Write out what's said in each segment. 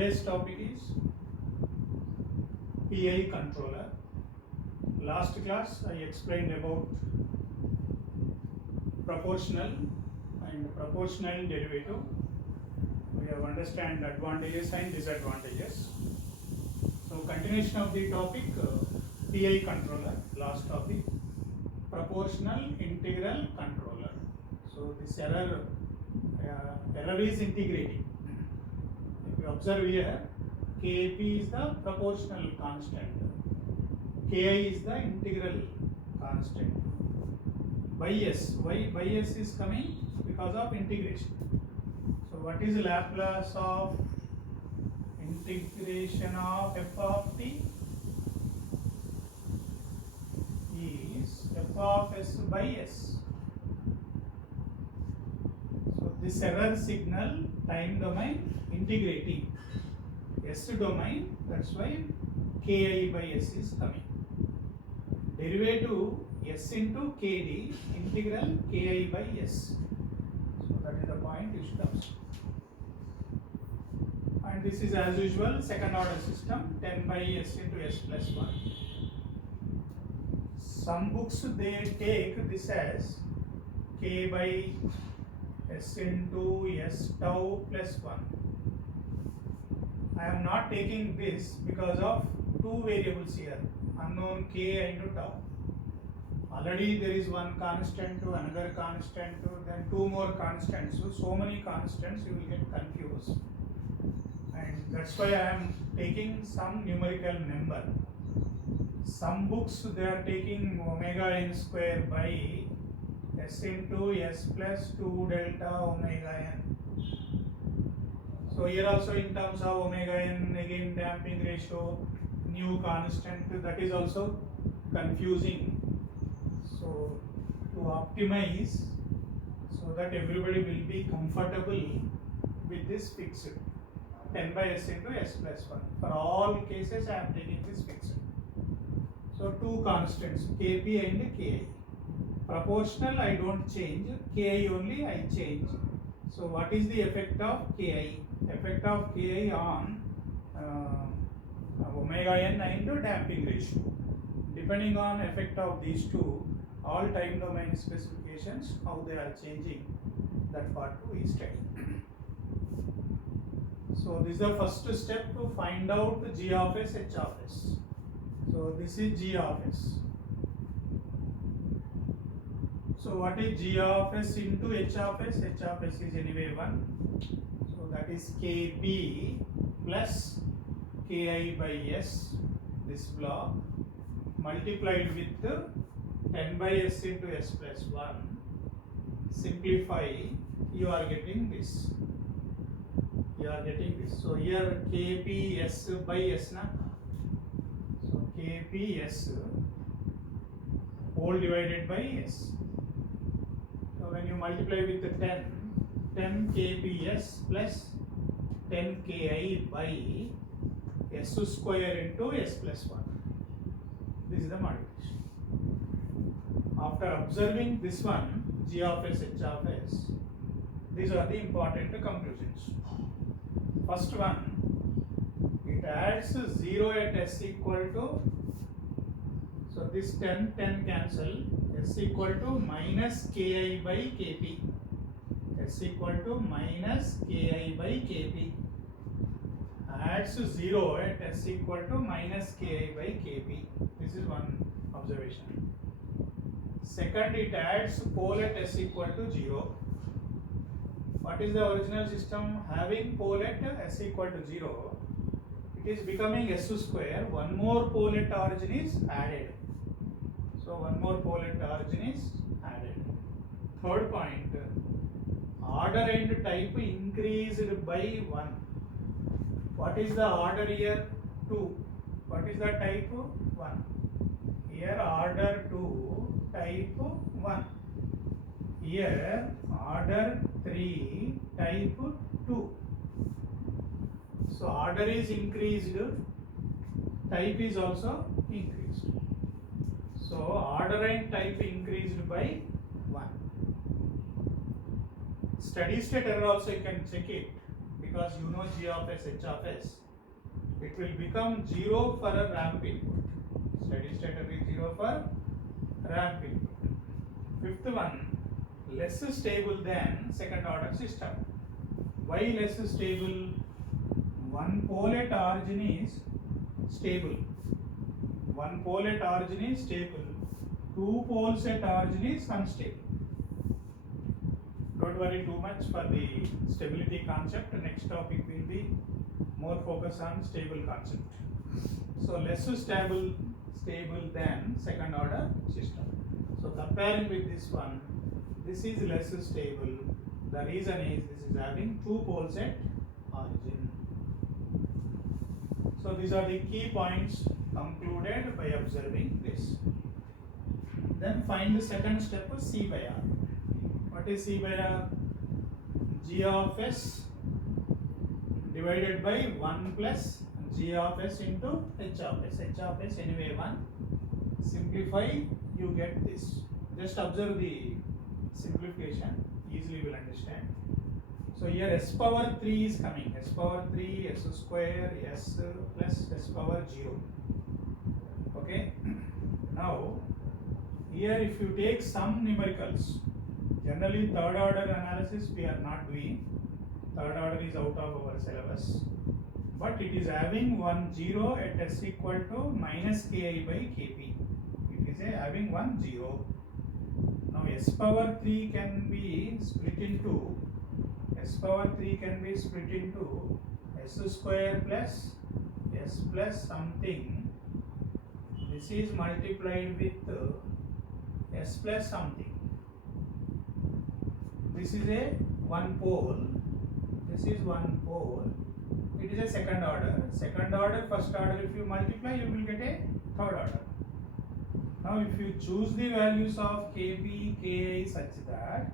today's topic is PI controller. Last class I explained about proportional and proportional derivative. We have understand advantages and disadvantages. So continuation of the topic, PI controller, last topic, proportional integral controller. So this error is integrating. If you observe here, Kp is the proportional constant, Ki is the integral constant. By S, why by S is coming? Because of integration. So what is Laplace of integration of f of t? Is f of s by s. So this error signal time domain integrating s domain, that's why Ki by s is coming. Derivative s into kd integral Ki by s. So that is the point you should observe. And this is as usual second order system, 10 by s into s plus 1. Some books they take this as k by s into s tau plus 1. I am not taking this because of two variables here, unknown k into tau. Already there is one constant to another constant to then two more constants. So many constants you will get confused. And that's why I am taking some numerical number. Some books they are taking omega n square by s into s plus 2 delta omega n. So here also in terms of omega n, again damping ratio, new constant, that is also confusing. So to optimize so that everybody will be comfortable with this fixed 10 by s into s plus 1. For all cases I am taking this fixed. So two constants Kp and Ki. Proportional I don't change, Ki only I change. So what is the effect of Ki? Effect of Ki on omega n into damping ratio. Depending on effect of these two, all time domain specifications, how they are changing, that part we study. So this is the first step to find out g of s, h of s. So this is g of s. So what is g of s into h of s? H of s is anyway 1. So that is Kp plus Ki by s, this block, multiplied with 10 by s into s plus 1. Simplify, you are getting this. So here Kp s by s na. So Kp s whole divided by s. So when you multiply with the 10 Kp s plus 10 Ki by s square into s plus 1. This is the multiplication. After observing this one, g of s, h of s, these are the important conclusions. First one, it adds 0 at s equal to, so this 10 cancel, s equal to minus Ki by Kp. S equal to minus Ki by Kp. Adds 0 at s equal to minus Ki by Kp. This is one observation. Second, it adds pole at s equal to 0. What is the original system having pole at s equal to 0? It is becoming s square. One more pole at origin is added. So one more pole at origin is added. Third point, order and type increased by 1. What is the order here? 2. What is the type? 1. Here order 2, type 1. Here order 3, type 2. So order is increased, type is also increased. So order and type increased by 1. Steady state error also you can check it. because you know g of s, h of s, it will become 0 for a ramp input. Steady state will be 0 for ramp input. Fifth one, less stable than second order system. Why less stable? One pole at origin is stable. One pole at origin is stable. Two poles at origin is unstable. Don't worry too much for the stability concept. Next topic will be more focus on stable concept. So less stable than second order system. So comparing with this one, this is less stable. The reason is this is having two poles at origin. So these are the key points concluded by observing this. Then find the second step of C by R. What is C by R? G of S divided by 1 plus G of S into H of S. H of S anyway 1. Simplify, you get this. Just observe the simplification, easily will understand. So here S power 3 is coming. S power 3, S square, S plus S power 0. Okay. Now here if you take some numericals, generally third order analysis we are not doing. Third order is out of our syllabus. But it is having 1 0 at S equal to minus Ki by Kp. It is having 1 0. Now S power 3 can be split into S square plus S plus something. This is multiplied with S plus something. This is a one pole. This is one pole. It is a second order. Second order, first order, if you multiply, you will get a third order. Now, if you choose the values of Kp, Ki such that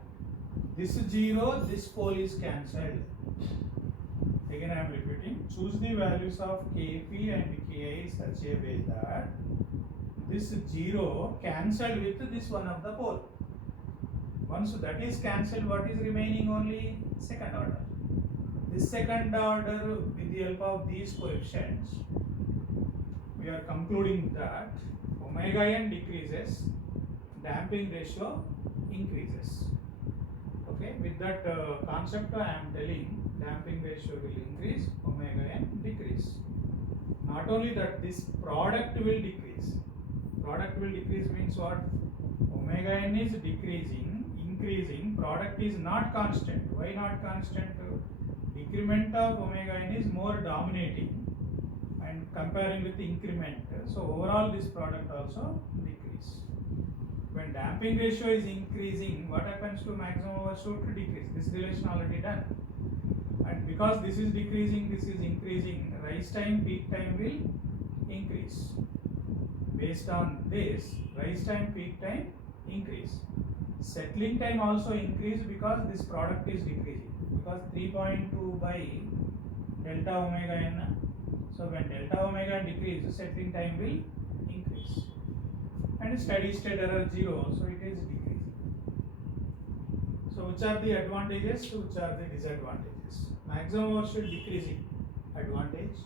this 0, this pole is cancelled. Again, I am repeating. Choose the values of Kp and Ki such a way that this 0 cancelled with this one of the pole. Once that is cancelled, what is remaining? Only second order. This second order, with the help of these coefficients, we are concluding that omega n decreases, damping ratio increases. Okay, with that concept I am telling damping ratio will increase, omega n decrease. Not only that, this product will decrease. Product will decrease means what? Omega n is decreasing, increasing, product is not constant. Why not constant? Decrement of omega n is more dominating and comparing with the increment. So overall this product also decrease. When damping ratio is increasing, what happens to maximum overshoot? Decrease. This relation already done. And because this is decreasing, this is increasing, rise time, peak time will increase. Based on this, rise time, peak time increase. Settling time also increase because this product is decreasing. Because 3.2 by delta omega n. So when delta omega n decreases, settling time will increase. And steady state error 0, so it is decreasing. So which are the advantages? Which are the disadvantages? Maximum overshoot decreasing, advantage.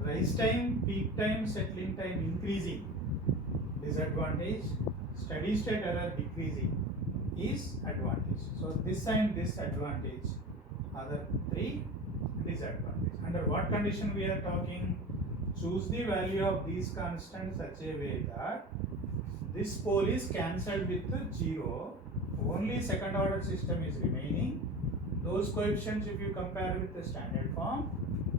Rise time, peak time, settling time increasing, disadvantage. Steady state error decreasing is advantage. So this and this advantage are the three disadvantages. Under what condition we are talking? Choose the value of these constants such a way that this pole is cancelled with 0. Only second order system is remaining. Those coefficients if you compare with the standard form,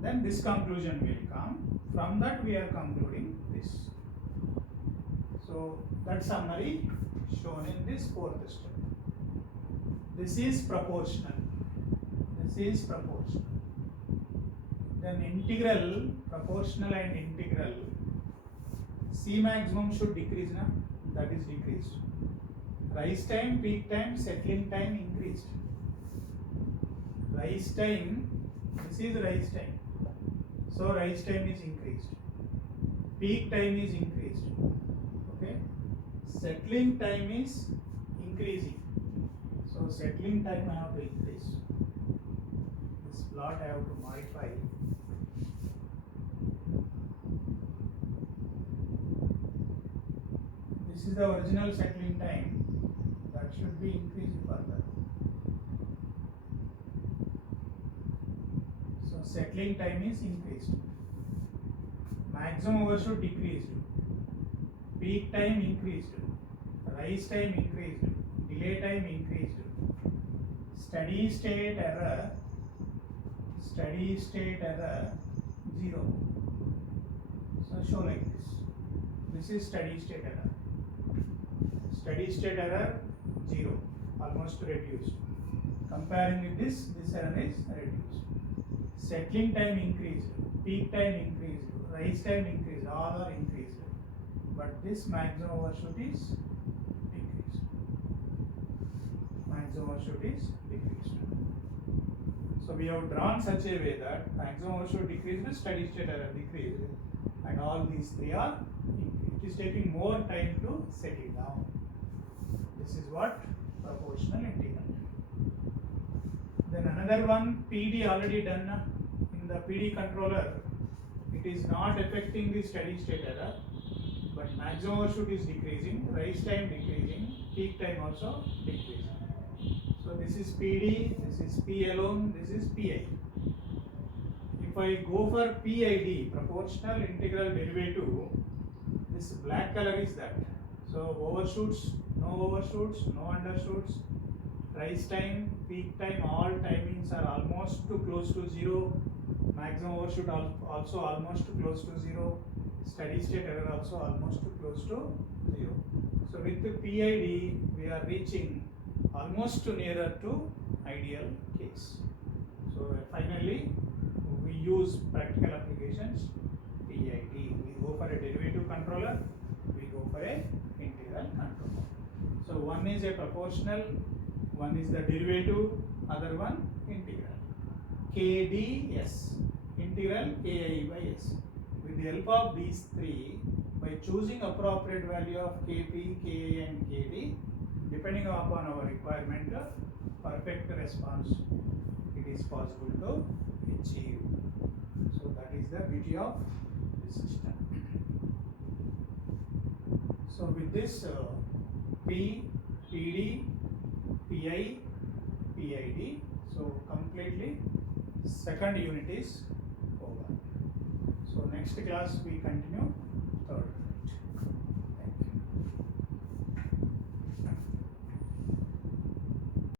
then this conclusion will come. From that we are concluding this. So that summary shown in this fourth step. This is proportional. This is proportional. Then integral, proportional and integral. C maximum should decrease now. That is decreased. Rise time, peak time, settling time increased. Rise time, this is rise time. So rise time is increased. Peak time is increased. Okay. Settling time is increasing. So settling time I have to increase. This lot I have to modify. This is the original settling time, that should be increased further. So settling time is increased, maximum overshoot decreased, peak time increased, rise time increased, delay time increased, steady state error 0. So show like this. This is steady state error. Steady state error 0, almost reduced. Comparing with this error is reduced. Settling time increased, peak time increased, rise time increased, all are increased. But this maximum overshoot is decreased. Maximum overshoot is decreased. So we have drawn such a way that maximum overshoot decreased, steady state error decreased, and all these three are increased. It is taking more time to settle down. This is what proportional integral. Then another one, PD already done. In the PD controller, it is not affecting the steady state error, but maximum overshoot is decreasing, rise time decreasing, peak time also decreasing. So this is PD, this is P alone, this is PI. If I go for PID, proportional integral derivative, this black color is that. So overshoots, no undershoots, rise time, peak time, all timings are almost too close to 0. Maximum overshoot also almost close to 0. Steady state error also almost close to 0. So with the PID, we are reaching almost nearer to ideal case. So finally, we use practical applications PID. We go for a derivative controller, we go for a integral controller. So one is a proportional, one is the derivative, other one integral. KDS, integral Ki by S. With the help of these three, by choosing appropriate value of Kp, Ka and Kd, depending upon our requirement, perfect response it is possible to achieve. So that is the beauty of this system. So with this P, PD, PI, PID, so completely second unit is over. So next class we continue